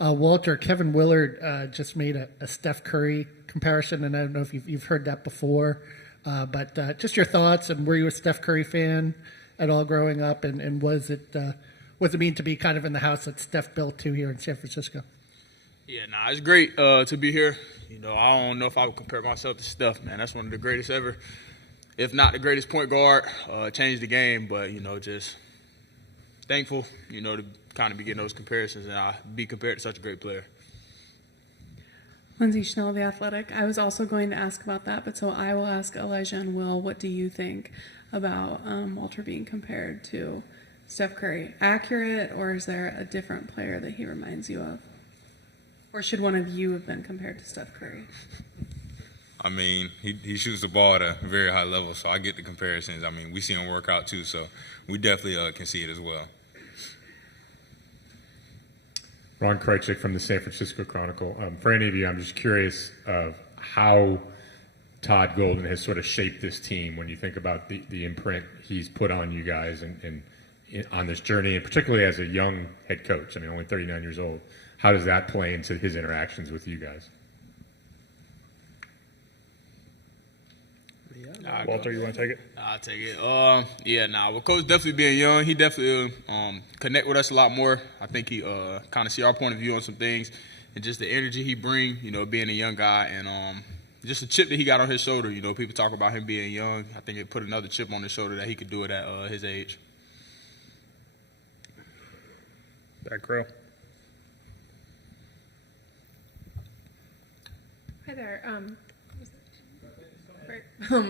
Walter, Kevin Willard just made a Steph Curry comparison, and I don't know if you've heard that before, but just your thoughts, and were you a Steph Curry fan at all growing up, and was it mean to be kind of in the house that Steph built too here in San Francisco? Yeah, it's great to be here. I don't know if I would compare myself to Steph, man. That's one of the greatest ever, if not the greatest point guard. Changed the game, but, just thankful, to kind of be getting those comparisons and be compared to such a great player. Lindsay Schnell, The Athletic. I was also going to ask about that, but so I will ask Elijah and Will, what do you think about Walter being compared to Steph Curry? Accurate, or is there a different player that he reminds you of? Or should one of you have been compared to Steph Curry? I mean, he shoots the ball at a very high level, so I get the comparisons. I mean, we see him work out too, so we definitely can see it as well. Ron Krejcik from the San Francisco Chronicle. For any of you, I'm just curious of how Todd Golden has sort of shaped this team when you think about the imprint he's put on you guys and on this journey, and particularly as a young head coach. I mean, only 39 years old. How does that play into his interactions with you guys? Walter, you want to take it? I'll take it. With Coach definitely being young, he definitely connect with us a lot more. I think he kind of see our point of view on some things, and just the energy he bring, being a young guy, and just the chip that he got on his shoulder. People talk about him being young. I think it put another chip on his shoulder that he could do it at his age. Back row. Hi there.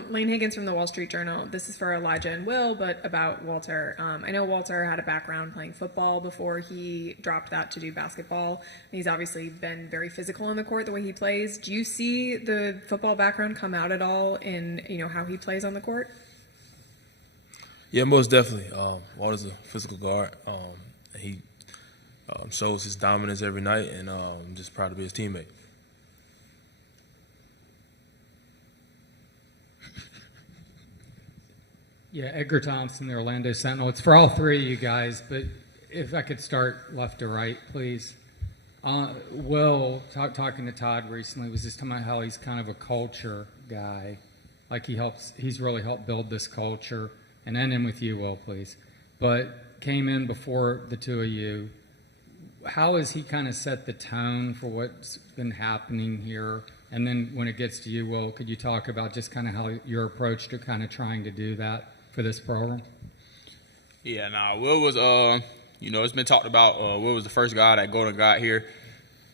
Lane Higgins from the Wall Street Journal. This is for Elijah and Will, but about Walter. I know Walter had a background playing football before he dropped that to do basketball. He's obviously been very physical on the court the way he plays. Do you see the football background come out at all in how he plays on the court? Yeah, most definitely. Walter's a physical guard. He shows his dominance every night, and I'm just proud to be his teammate. Yeah, Edgar Thompson, the Orlando Sentinel. It's for all three of you guys, but if I could start left to right, please. Will, talking to Todd recently, was just talking about how he's kind of a culture guy. Like he's really helped build this culture. And then in with you, Will, please. But came in before the two of you. How has he kind of set the tone for what's been happening here? And then when it gets to you, Will, could you talk about just kind of how your approach to kind of trying to do that for this program? Yeah, Will was, it's been talked about. Will was the first guy that Golden got here.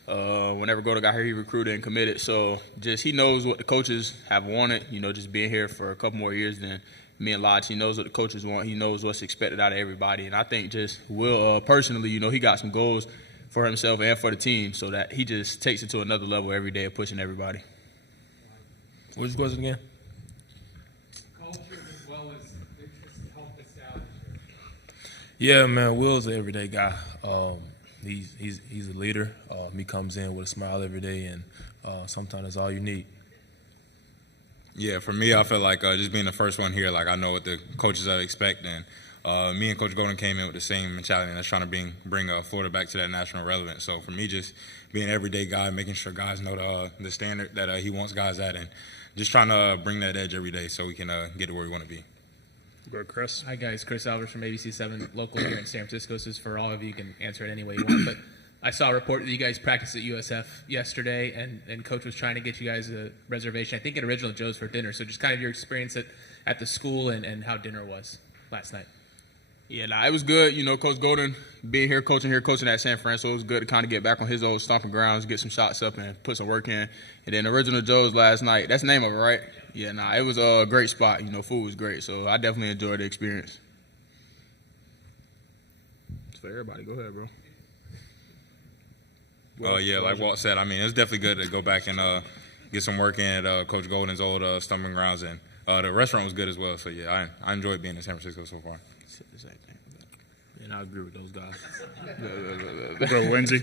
Whenever Golden got here, he recruited and committed. So just he knows what the coaches have wanted, just being here for a couple more years than me and Lodge. He knows what the coaches want. He knows what's expected out of everybody. And I think just Will, personally, he got some goals for himself and for the team so that he just takes it to another level every day of pushing everybody. What was your question again? Culture as well as just help establish it. Yeah, man, Will's an everyday guy. He's a leader. He comes in with a smile every day, and sometimes that's all you need. Yeah, for me, I feel like just being the first one here, like I know what the coaches are expecting. Me and Coach Golden came in with the same mentality, and that's trying to bring Florida back to that national relevance. So for me, just being an everyday guy, making sure guys know the standard that he wants guys at, and just trying to bring that edge every day so we can get to where we want to be. Go ahead, Chris. Hi, guys. Chris Alvarez from ABC7, local here in San Francisco. This is for all of you. You can answer it any way you want. But I saw a report that you guys practiced at USF yesterday, and Coach was trying to get you guys a reservation, I think at Original Joe's for dinner. So just kind of your experience at the school and how dinner was last night. Yeah, it was good. Coach Golden being here, coaching at San Fran, so it was good to kind of get back on his old stomping grounds, get some shots up, and put some work in. And then Original Joe's last night. That's the name of it, right? Yeah, it was a great spot. Food was great, so I definitely enjoyed the experience. It's for everybody. Go ahead, bro. Yeah, like Walt said, I mean, it's definitely good to go back and get some work in at Coach Golden's old stomping grounds, and the restaurant was good as well. So yeah, I enjoyed being in San Francisco so far. The same thing. And I agree with those guys. Go, Lindsay.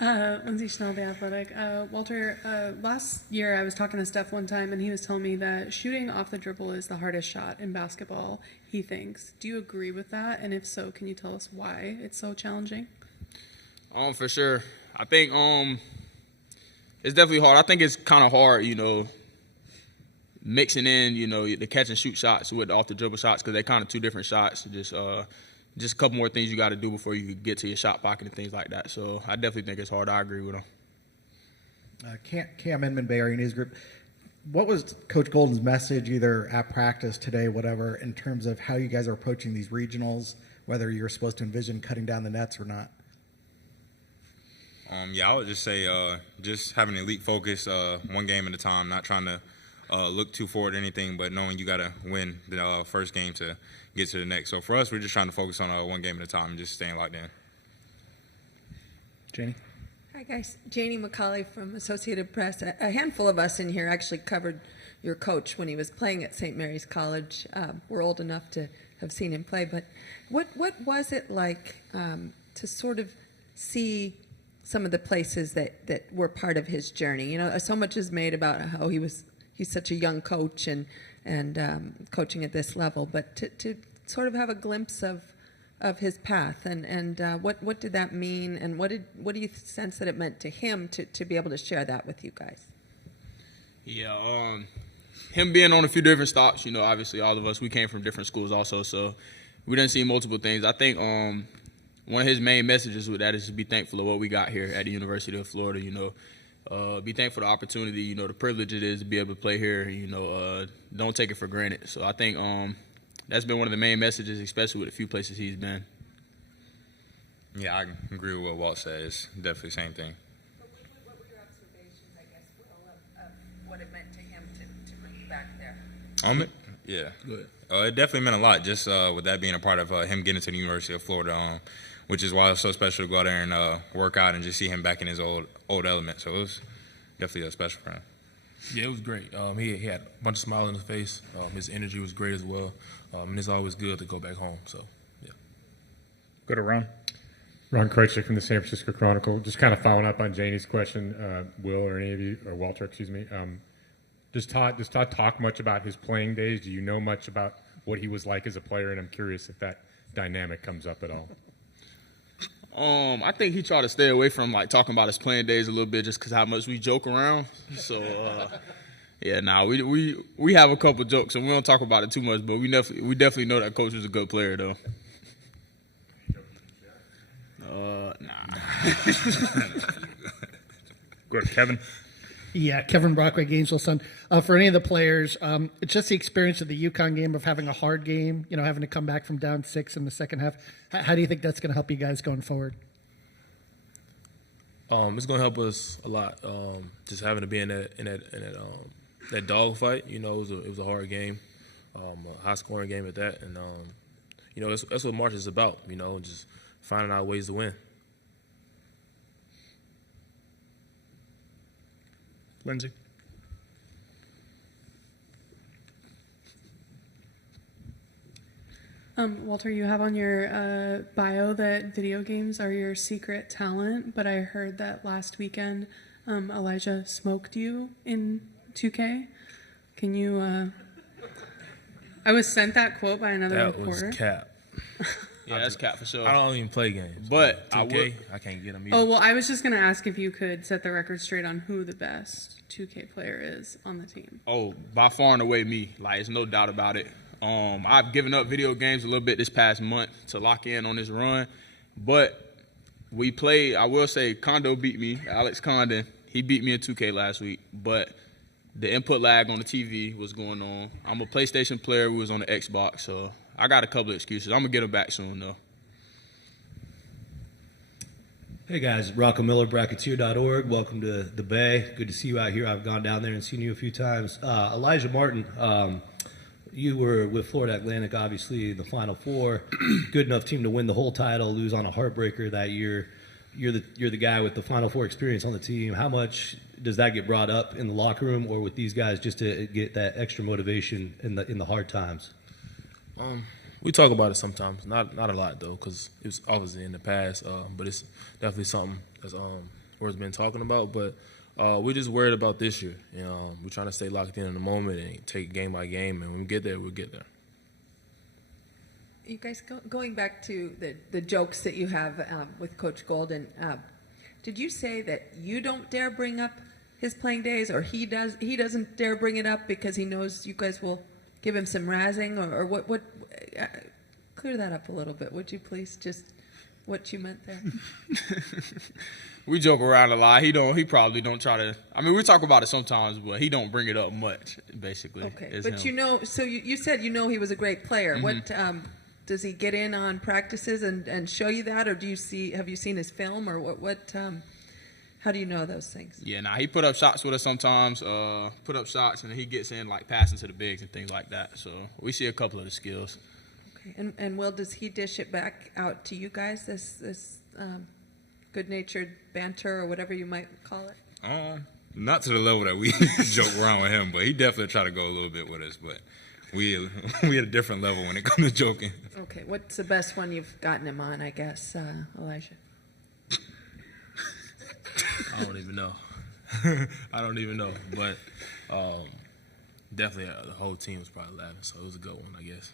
Lindsay Schnell, The Athletic. Walter, last year I was talking to Steph one time, and he was telling me that shooting off the dribble is the hardest shot in basketball, he thinks. Do you agree with that? And if so, can you tell us why it's so challenging? For sure. I think it's definitely hard. I think it's kind of hard, mixing in, the catch and shoot shots with the off the dribble shots because they're kind of two different shots. Just a couple more things you got to do before you get to your shot pocket and things like that. So I definitely think it's hard. I agree with him. Cam Inman, Bay Area News Group. What was Coach Golden's message, either at practice today, whatever, in terms of how you guys are approaching these regionals, whether you're supposed to envision cutting down the nets or not? I would just say just having elite focus, one game at a time, not trying to look too forward or anything, but knowing you got to win the first game to get to the next. So for us, we're just trying to focus on one game at a time and just staying locked in. Janie? Hi, guys. Janie McCauley from Associated Press. A handful of us in here actually covered your coach when he was playing at St. Mary's College. We're old enough to have seen him play, but what was it like to sort of see some of the places that were part of his journey? So much is made about how he's such a young coach and coaching at this level, but to sort of have a glimpse of his path and what did that mean, and what do you sense that it meant to him to be able to share that with you guys? Yeah, him being on a few different stops, obviously all of us, we came from different schools also, so we didn't see multiple things. I think one of his main messages with that is to be thankful of what we got here at the University of Florida, be thankful for the opportunity, the privilege it is to be able to play here, don't take it for granted. So I think that's been one of the main messages, especially with a few places he's been. Yeah, I agree with what Walt said. It's definitely the same thing. What were your observations, I guess, Will, of what it meant to him to bring you back there? Yeah. Good. It definitely meant a lot, just with that being a part of him getting to the University of Florida, which is why it's so special to go out there and work out and just see him back in his old element. So it was definitely special for him. Yeah, it was great. He had a bunch of smile on his face. His energy was great as well. And it's always good to go back home. So, yeah. Go to Ron. Ron Krejcik from the San Francisco Chronicle. Just kind of following up on Janie's question, Will or any of you, or Walter, excuse me. Does Todd talk much about his playing days? Do you know much about what he was like as a player? And I'm curious if that dynamic comes up at all. I think he tried to stay away from talking about his playing days a little bit, just because how much we joke around. So we have a couple jokes, and we don't talk about it too much. But we definitely know that coach was a good player, though. Nah. Go to Kevin. Yeah, Kevin Brockway, Gainesville Sun. For any of the players, it's just the experience of the UConn game of having a hard game, having to come back from down 6 in the second half. How do you think that's going to help you guys going forward? It's going to help us a lot. Just having to be in that dog fight, it was a hard game, a high scoring game at that, and that's what March is about. Just finding out ways to win. Lindsay. Walter, you have on your bio that video games are your secret talent, but I heard that last weekend Elijah smoked you in 2K. Can you? I was sent that quote by another reporter. That was cap. Yeah, that's cap for sure. I don't even play games. But 2K, I can't get them either. Oh, well, I was just going to ask if you could set the record straight on who the best 2K player is on the team. Oh, by far and away me. There's no doubt about it. I've given up video games a little bit this past month to lock in on this run. But we played, I will say, Kondo beat me, Alex Condon. He beat me in 2K last week. But the input lag on the TV was going on. I'm a PlayStation player. We was on the Xbox, so I got a couple of excuses. I'm going to get them back soon, though. Hey guys, Rocco Miller, Bracketeer.org. Welcome to the Bay. Good to see you out here. I've gone down there and seen you a few times. Elijah Martin, you were with Florida Atlantic, obviously, the Final Four. Good enough team to win the whole title, lose on a heartbreaker that year. You're the guy with the Final Four experience on the team. How much does that get brought up in the locker room or with these guys just to get that extra motivation in the hard times? We talk about it sometimes, not a lot though, because it was obviously in the past. But it's definitely something that's worth been talking about. But we're just worried about this year. We're trying to stay locked in the moment and take game by game. And when we get there, we'll get there. you guys going back to the jokes that you have with Coach Golden. Did you say that you don't dare bring up his playing days, or he doesn't dare bring it up because he knows you guys will give him some razzing, or what? Clear that up a little bit, would you please? Just what you meant there. We joke around a lot. He probably don't try to. I mean, we talk about it sometimes, but he don't bring it up much. Basically, Okay, but so you said he was a great player. What does he get in on practices and show you that, or have you seen his film, or what? How do you know those things? Yeah, he put up shots with us sometimes. Put up shots, and he gets in like passing to the bigs and things like that. So we see a couple of the skills. Okay, and Will, does he dish it back out to you guys? This good-natured banter, or whatever you might call it. Not to the level that we joke around with him, but he definitely try to go a little bit with us. But we at a different level when it comes to joking. Okay, what's the best one you've gotten him on? I guess Elijah. I don't even know. I don't even know. But definitely the whole team was probably laughing, so it was a good one, I guess.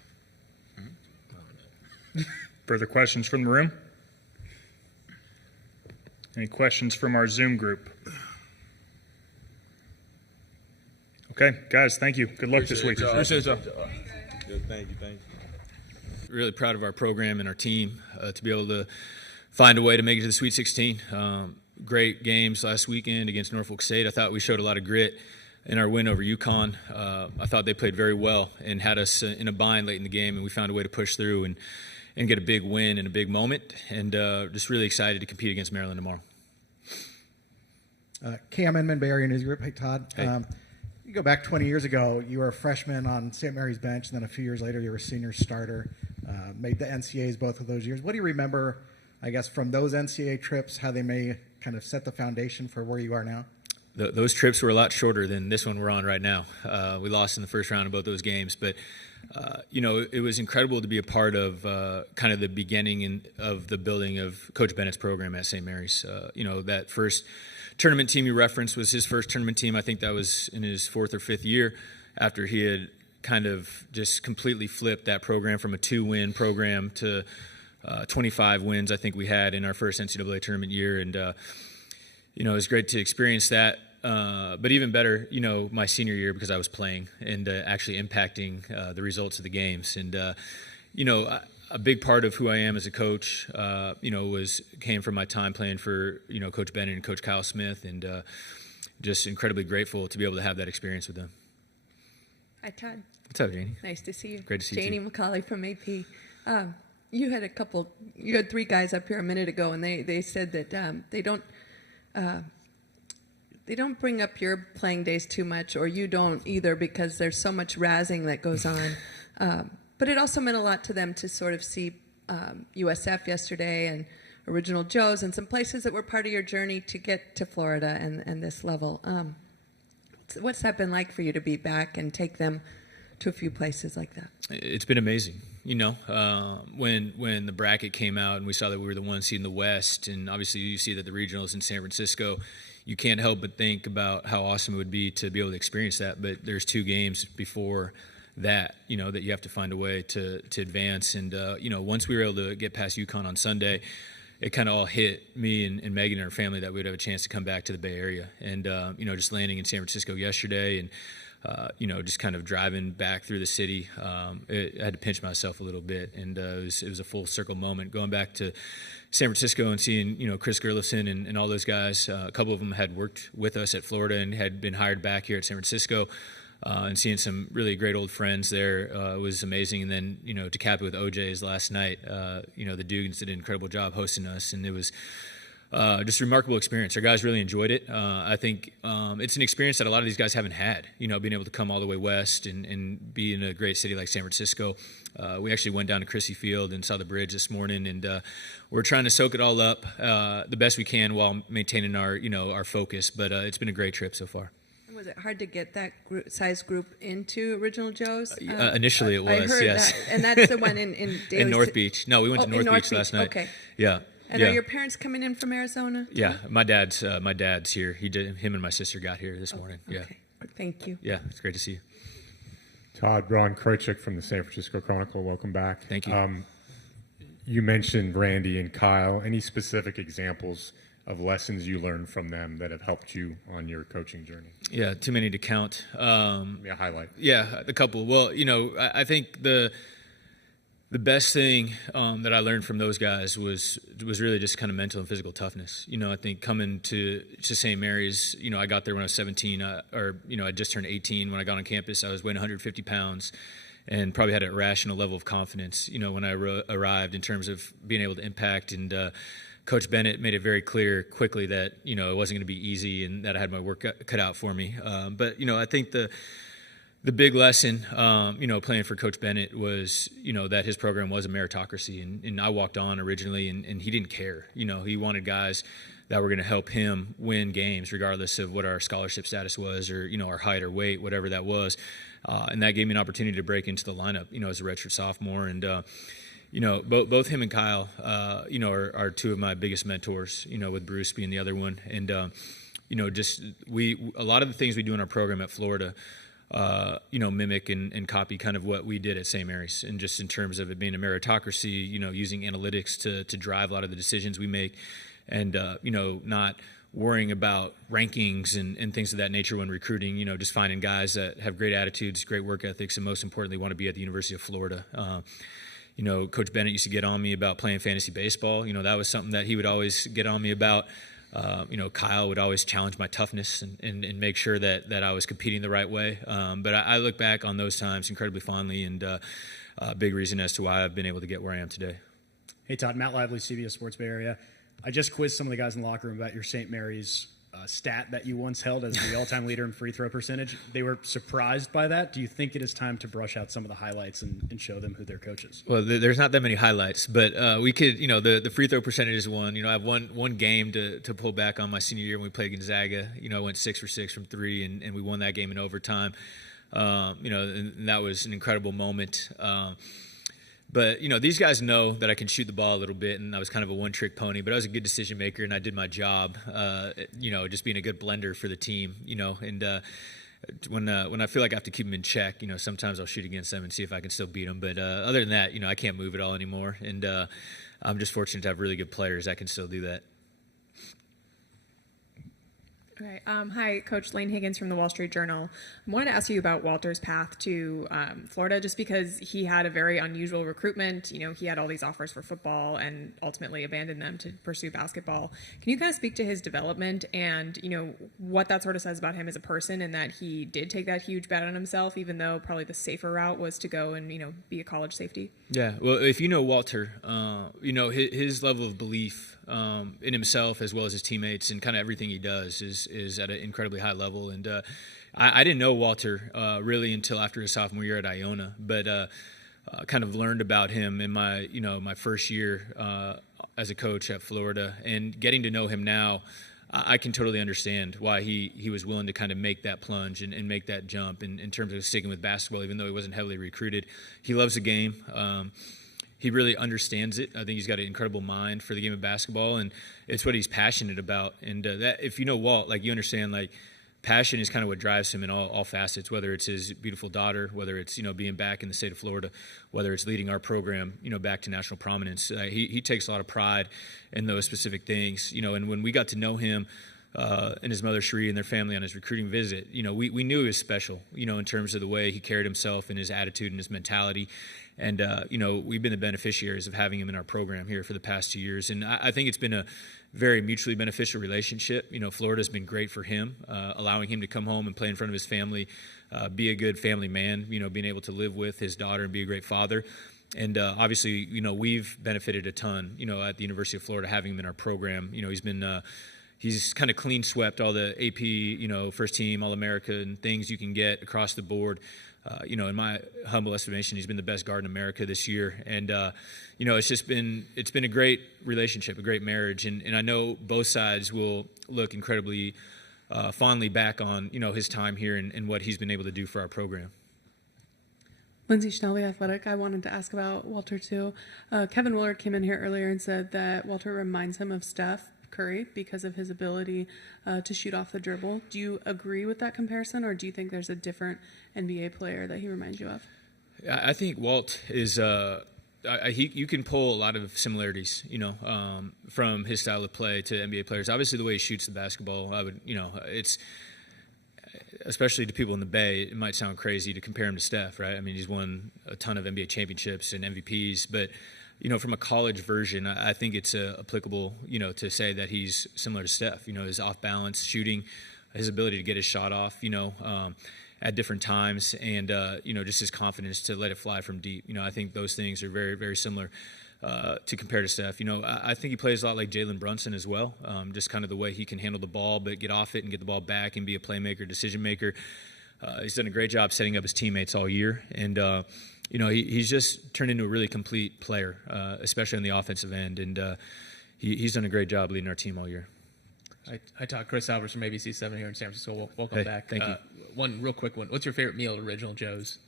Further questions from the room? Any questions from our Zoom group? Okay, guys, thank you. Good luck this week. Appreciate y'all. Good, thank you. Really proud of our program and our team to be able to find a way to make it to the Sweet 16. Great games last weekend against Norfolk State. I thought we showed a lot of grit in our win over UConn. I thought they played very well and had us in a bind late in the game, and we found a way to push through and get a big win in a big moment. And just really excited to compete against Maryland tomorrow. Cam Inman, Bay Area News Group. Hey, Todd. Hey. You go back 20 years ago, you were a freshman on St. Mary's bench, and then a few years later, you were a senior starter. Made the NCAAs both of those years. What do you remember, I guess, from those NCAA trips, how they may kind of set the foundation for where you are now? Those trips were a lot shorter than this one we're on right now. We lost in the first round of both those games, but it was incredible to be a part of kind of the beginning of the building of Coach Bennett's program at St. Mary's. That first tournament team you referenced was his first tournament team. I think that was in his 4th or 5th year after he had kind of just completely flipped that program from a 2-win program to 25 wins I think we had in our first NCAA tournament year. And, it was great to experience that. But even better, my senior year because I was playing and actually impacting the results of the games. And, a big part of who I am as a coach, came from my time playing for, Coach Bennett and Coach Kyle Smith, and just incredibly grateful to be able to have that experience with them. Hi, Todd. What's up, Janie? Nice to see you. Great to see you, Janie too. McCauley from AP. You had 3 guys up here a minute ago, and they said that they don't bring up your playing days too much, or you don't either, because there's so much razzing that goes on. But it also meant a lot to them to sort of see USF yesterday and Original Joe's and some places that were part of your journey to get to Florida and this level. What's that been like for you to be back and take them to a few places like that? It's been amazing. When the bracket came out and we saw that we were the 1 seed in the West, and obviously you see that the regionals in San Francisco, you can't help but think about how awesome it would be to be able to experience that. But there's 2 games before that, that you have to find a way to advance. And, once we were able to get past UConn on Sunday, it kind of all hit me and Megan and our family that we'd have a chance to come back to the Bay Area. And, just landing in San Francisco yesterday and, just kind of driving back through the city, I had to pinch myself a little bit. And it was a full circle moment going back to San Francisco and seeing, Chris Gerlifson and all those guys. A couple of them had worked with us at Florida and had been hired back here at San Francisco. And seeing some really great old friends there was amazing. And then, to cap it with OJ's last night, the Dugans did an incredible job hosting us. And it was just a remarkable experience. Our guys really enjoyed it. I think it's an experience that a lot of these guys haven't had, being able to come all the way west and be in a great city like San Francisco. We actually went down to Crissy Field and saw the bridge this morning, and we're trying to soak it all up the best we can while maintaining our focus. But it's been a great trip so far. Was it hard to get that size group into Original Joe's? Initially it was, I heard yes. that. And that's the one in Daly in North Beach. No, we went to North Beach last night. Okay. Yeah. And yeah. are your parents coming in from Arizona? Yeah, my dad's here. Him and my sister got here this morning. Okay. Yeah. Thank you. Yeah, it's great to see you. Todd, Ron Krejcik from the San Francisco Chronicle. Welcome back. Thank you. You mentioned Randy and Kyle. Any specific examples of lessons you learned from them that have helped you on your coaching journey? Yeah, too many to count. Maybe a highlight. Yeah, a couple. Well, I think the best thing that I learned from those guys was really just kind of mental and physical toughness. I think coming to St. Mary's, I got there when I was 17, I just turned 18 when I got on campus. I was weighing 150 pounds and probably had an irrational level of confidence, when I arrived in terms of being able to impact. And Coach Bennett made it very clear quickly that, it wasn't going to be easy and that I had my work cut out for me. But I think the big lesson, playing for Coach Bennett was, that his program was a meritocracy. And I walked on originally, and he didn't care. He wanted guys that were going to help him win games, regardless of what our scholarship status was or, our height or weight, whatever that was. And that gave me an opportunity to break into the lineup, as a redshirt sophomore. And, both him and Kyle, are two of my biggest mentors, with Bruce being the other one. And, a lot of the things we do in our program at Florida, mimic and copy kind of what we did at St. Mary's, and just in terms of it being a meritocracy, using analytics to drive a lot of the decisions we make, and not worrying about rankings and things of that nature when recruiting, just finding guys that have great attitudes, great work ethics, and most importantly want to be at the University of Florida. Coach Bennett used to get on me about playing fantasy baseball. That was something that he would always get on me about. Kyle would always challenge my toughness and make sure that I was competing the right way. But I look back on those times incredibly fondly, and a big reason as to why I've been able to get where I am today. Hey, Todd. Matt Lively, CBS Sports Bay Area. I just quizzed some of the guys in the locker room about your St. Mary's stat that you once held as the all-time leader in free throw percentage. They were surprised by that. Do you think it is time to brush out some of the highlights and show them who their coach is? Well, there's not that many highlights, but we could, the free throw percentage is one. I have one game to pull back on my senior year when we played Gonzaga. I went 6 for 6 from three, and we won that game in overtime. And that was an incredible moment. But, these guys know that I can shoot the ball a little bit, and I was kind of a one-trick pony, but I was a good decision maker, and I did my job, just being a good blender for the team, and when I feel like I have to keep them in check, sometimes I'll shoot against them and see if I can still beat them. But other than that, I can't move it all anymore, and I'm just fortunate to have really good players that can still do that. Okay. Hi, Coach Lane Higgins from the Wall Street Journal. I wanted to ask you about Walter's path to Florida, just because he had a very unusual recruitment. He had all these offers for football and ultimately abandoned them to pursue basketball. Can you kind of speak to his development and, what that sort of says about him as a person, and that he did take that huge bet on himself, even though probably the safer route was to go and, be a college safety? Yeah. Well, if you know Walter, his level of belief in himself as well as his teammates and kind of everything he does is at an incredibly high level. And I didn't know Walter really until after his sophomore year at Iona, but kind of learned about him in my my first year as a coach at Florida, and getting to know him now. I can totally understand why he was willing to kind of make that plunge and make that jump in terms of sticking with basketball, even though he wasn't heavily recruited. He loves the game. He really understands it. I think he's got an incredible mind for the game of basketball, and it's what he's passionate about. And that, if you know Walt, you understand, passion is kind of what drives him in all facets, whether it's his beautiful daughter, whether it's, being back in the state of Florida, whether it's leading our program, back to national prominence. He takes a lot of pride in those specific things, and when we got to know him, and his mother Sheree and their family on his recruiting visit, we knew he was special, in terms of the way he carried himself and his attitude and his mentality. And, we've been the beneficiaries of having him in our program here for the past 2 years. And I think it's been a very mutually beneficial relationship. Florida's been great for him, allowing him to come home and play in front of his family, be a good family man, being able to live with his daughter and be a great father. And obviously, we've benefited a ton, at the University of Florida having him in our program. He's been he's kind of clean swept all the AP, first team, All-America, and things you can get across the board. In my humble estimation, he's been the best guard in America this year. And, it's been a great relationship, a great marriage. And I know both sides will look incredibly fondly back on, his time here and what he's been able to do for our program. Lindsay Schnell, The Athletic. I wanted to ask about Walter, too. Kevin Willard came in here earlier and said that Walter reminds him of Steph. Curry because of his ability to shoot off the dribble. Do you agree with that comparison, or do you think there's a different NBA player that he reminds you of? I think Walt is. You can pull a lot of similarities, from his style of play to NBA players. Obviously, the way he shoots the basketball, it's especially to people in the Bay, it might sound crazy to compare him to Steph, right? I mean, he's won a ton of NBA championships and MVPs, but from a college version, I think it's applicable, to say that he's similar to Steph. His off-balance shooting, his ability to get his shot off, at different times, and just his confidence to let it fly from deep. I think those things are very, very similar to compare to Steph. I think he plays a lot like Jalen Brunson as well. Just kind of the way he can handle the ball, but get off it and get the ball back and be a playmaker, decision maker. He's done a great job setting up his teammates all year, and he's just turned into a really complete player, especially on the offensive end, and he's done a great job leading our team all year. I talked Chris Alvarez from ABC7 here in San Francisco. Welcome Hey, back. thank you. One real quick one. What's your favorite meal at Original Joe's?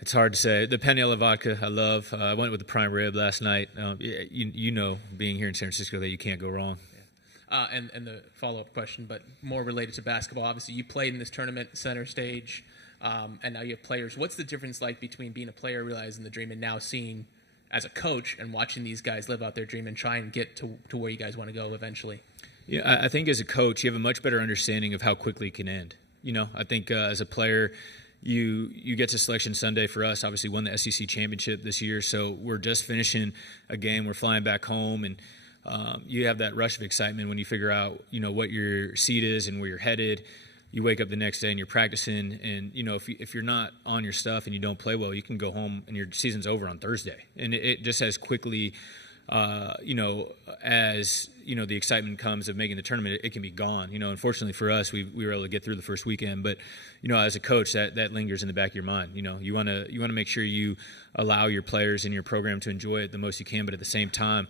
It's hard to say. The penne alla vodka I love. I went with the prime rib last night. Being here in San Francisco, that you can't go wrong. And the follow-up question, but more related to basketball. Obviously, you played in this tournament center stage, and now you have players. What's the difference like between being a player, realizing the dream, and now seeing as a coach and watching these guys live out their dream and try and get to where you guys want to go eventually? Yeah, I think as a coach, you have a much better understanding of how quickly it can end. I think as a player, you get to Selection Sunday. For us, obviously won the SEC championship this year, so we're just finishing a game. We're flying back home, and you have that rush of excitement when you figure out, what your seat is and where you're headed. You wake up the next day and you're practicing, and if you're not on your stuff and you don't play well, you can go home and your season's over on Thursday. And it just as quickly, as the excitement comes of making the tournament, it can be gone. Unfortunately for us, we were able to get through the first weekend, but as a coach, that lingers in the back of your mind. You want to make sure you allow your players in your program to enjoy it the most you can, but at the same time,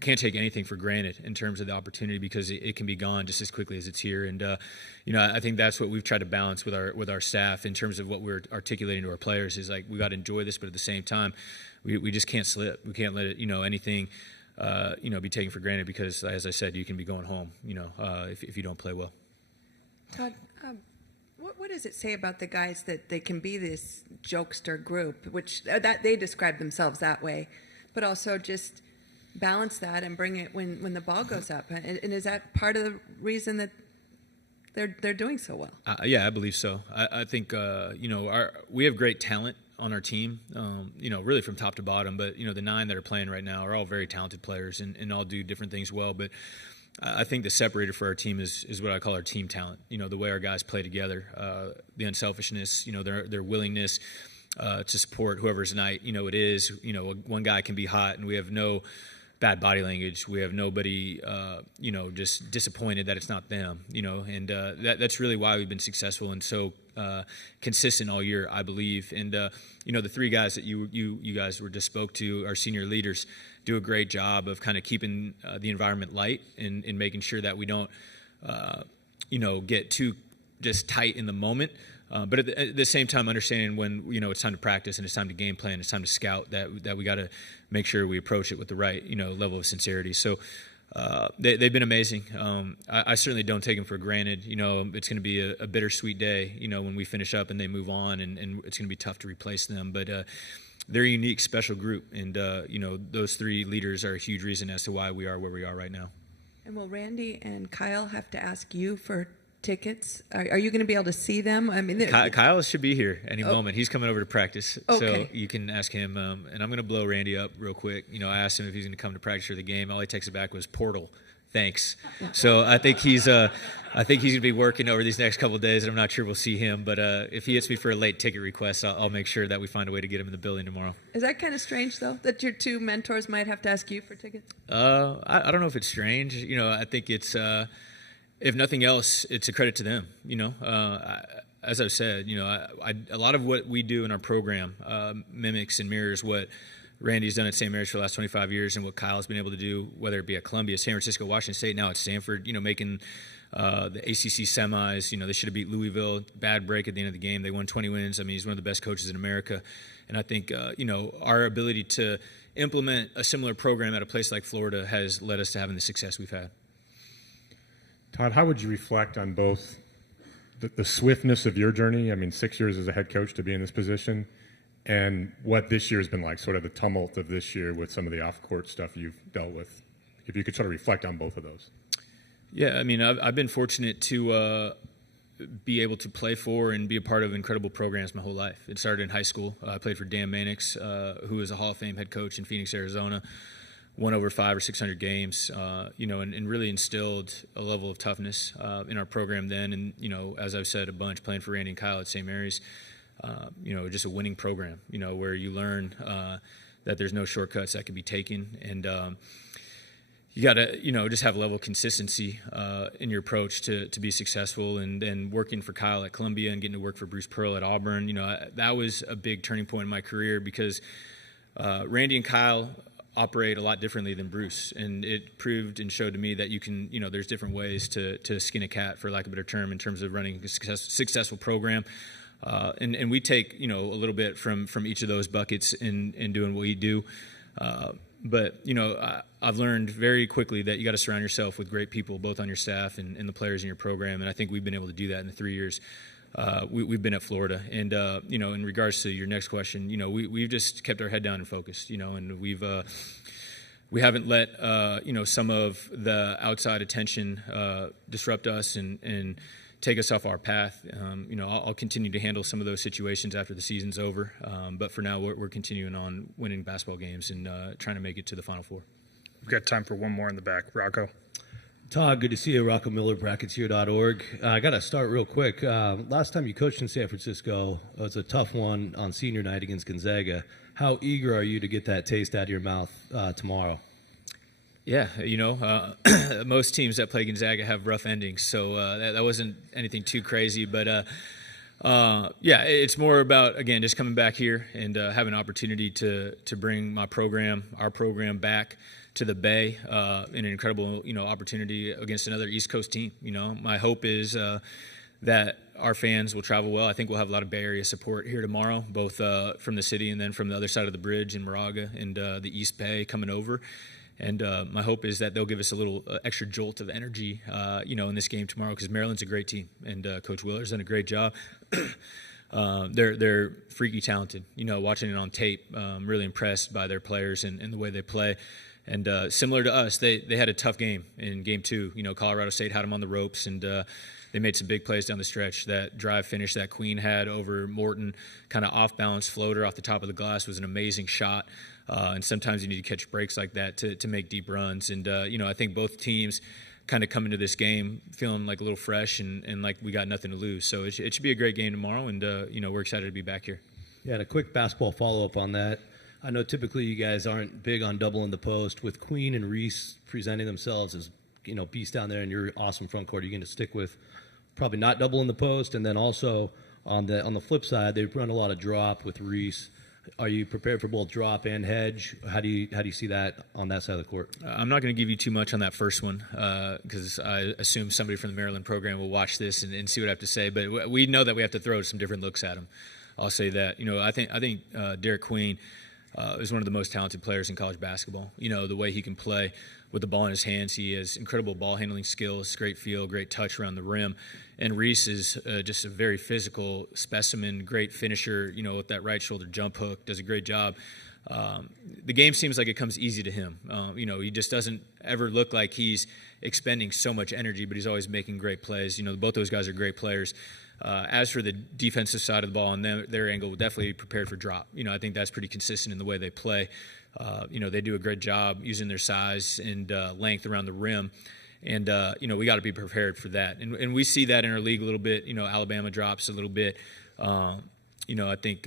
can't take anything for granted in terms of the opportunity, because it can be gone just as quickly as it's here. And I think that's what we've tried to balance with our staff in terms of what we're articulating to our players is like, we got to enjoy this, but at the same time, we just can't slip. We can't let it anything be taken for granted, because as I said, you can be going home if you don't play well. Todd, what does it say about the guys that they can be this jokester group, which that they describe themselves that way, but also just balance that and bring it when the ball goes up? And is that part of the reason that they're doing so well? Yeah, I believe so. I think we have great talent on our team, really from top to bottom. But the 9 that are playing right now are all very talented players and all do different things well. But I think the separator for our team is what I call our team talent. The way our guys play together, the unselfishness, their willingness to support whoever's night it is. One guy can be hot, and we have no bad body language. We have nobody, just disappointed that it's not them, and that's really why we've been successful and so consistent all year, I believe. And the 3 guys that you guys were just spoke to, our senior leaders, do a great job of kind of keeping the environment light and making sure that we don't, get too just tight in the moment. But at the same time, understanding when it's time to practice and it's time to game plan, it's time to scout, that we got to make sure we approach it with the right level of sincerity. So they've been amazing. I certainly don't take them for granted. It's going to be a bittersweet day. When we finish up and they move on, and it's going to be tough to replace them. But they're a unique, special group, and those 3 leaders are a huge reason as to why we are where we are right now. And will Randy and Kyle have to ask you for tickets? Are you going to be able to see them? I mean, Kyle should be here any moment. He's coming over to practice, okay. So you can ask him. And I'm going to blow Randy up real quick. I asked him if he's going to come to practice for the game. All he texted back was "Portal, thanks." So I think he's going to be working over these next couple of days, and I'm not sure we'll see him. But if he hits me for a late ticket request, I'll make sure that we find a way to get him in the building tomorrow. Is that kind of strange, though, that your 2 mentors might have to ask you for tickets? I don't know if it's strange. I think it's. If nothing else, it's a credit to them. As I've said, a lot of what we do in our program mimics and mirrors what Randy's done at St. Mary's for the last 25 years, and what Kyle's been able to do, whether it be at Columbia, San Francisco, Washington State, now at Stanford. Making the ACC semis. They should have beat Louisville. Bad break at the end of the game. They won 20 wins. I mean, he's one of the best coaches in America, and I think our ability to implement a similar program at a place like Florida has led us to having the success we've had. Todd, how would you reflect on both the swiftness of your journey? I mean, 6 years as a head coach to be in this position, and what this year has been like, sort of the tumult of this year with some of the off-court stuff you've dealt with. If you could sort of reflect on both of those. Yeah, I mean, I've been fortunate to be able to play for and be a part of incredible programs my whole life. It started in high school. I played for Dan Mannix, who is a Hall of Fame head coach in Phoenix, Arizona. Won over 500 or 600 games, and really instilled a level of toughness in our program then. And, as I've said a bunch, playing for Randy and Kyle at St. Mary's, just a winning program, where you learn that there's no shortcuts that can be taken. And you got to, just have a level of consistency in your approach to be successful. And then working for Kyle at Columbia and getting to work for Bruce Pearl at Auburn, that was a big turning point in my career because Randy and Kyle operate a lot differently than Bruce, and it proved and showed to me that you can, there's different ways to skin a cat, for lack of a better term, in terms of running a successful program. And we take, a little bit from each of those buckets in doing what we do. But I've learned very quickly that you got to surround yourself with great people, both on your staff and the players in your program. And I think we've been able to do that in the 3 years we've been at Florida. And in regards to your next question, we've just kept our head down and focused. And we haven't let some of the outside attention disrupt us and take us off our path. I'll continue to handle some of those situations after the season's over. But for now, we're continuing on winning basketball games and trying to make it to the Final Four. We've got time for one more in the back. Rocco. Todd, good to see you. Rocco Miller, Bracketeer.org. I got to start real quick. Last time you coached in San Francisco, it was a tough one on senior night against Gonzaga. How eager are you to get that taste out of your mouth tomorrow? Yeah, most teams that play Gonzaga have rough endings, so that wasn't anything too crazy. But, it's more about, again, just coming back here and having an opportunity to bring our program back to the Bay in an incredible, opportunity against another East Coast team. My hope is that our fans will travel well. I think we'll have a lot of Bay Area support here tomorrow, both from the city and then from the other side of the bridge in Moraga and the East Bay coming over. And my hope is that they'll give us a little extra jolt of energy, in this game tomorrow, because Maryland's a great team, and Coach Willer's done a great job. They're freaky talented. Watching it on tape, really impressed by their players and the way they play. And similar to us, they had a tough game in Game 2. Colorado State had them on the ropes, and they made some big plays down the stretch. That drive finish that Queen had over Morton, kind of off-balance floater off the top of the glass, was an amazing shot. And sometimes you need to catch breaks like that to make deep runs. And, I think both teams kind of come into this game feeling like a little fresh and like we got nothing to lose. So it should be a great game tomorrow, and, we're excited to be back here. Yeah, and a quick basketball follow-up on that. I know typically you guys aren't big on doubling the post. With Queen and Reese presenting themselves as, beasts down there in your awesome front court, you're going to stick with probably not doubling the post. And then also on the flip side, they run a lot of drop with Reese. Are you prepared for both drop and hedge? How do you see that on that side of the court? I'm not going to give you too much on that first one because I assume somebody from the Maryland program will watch this and see what I have to say. But we know that we have to throw some different looks at him. I'll say that. I think Derek Queen is one of the most talented players in college basketball. The way he can play with the ball in his hands. He has incredible ball handling skills, great feel, great touch around the rim. And Reese is just a very physical specimen, great finisher, with that right shoulder jump hook, does a great job. The game seems like it comes easy to him. He just doesn't ever look like he's expending so much energy, but he's always making great plays. Both those guys are great players. As for the defensive side of the ball and their angle, definitely prepared for drop. I think that's pretty consistent in the way they play. They do a great job using their size and length around the rim. And, we got to be prepared for that. And we see that in our league a little bit. Alabama drops a little bit. I think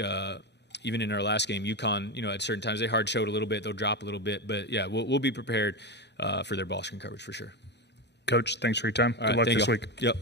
even in our last game, UConn, at certain times they hard showed a little bit. They'll drop a little bit. But, yeah, we'll be prepared for their ball screen coverage for sure. Coach, thanks for your time. All Good right, luck this you. week. Yep.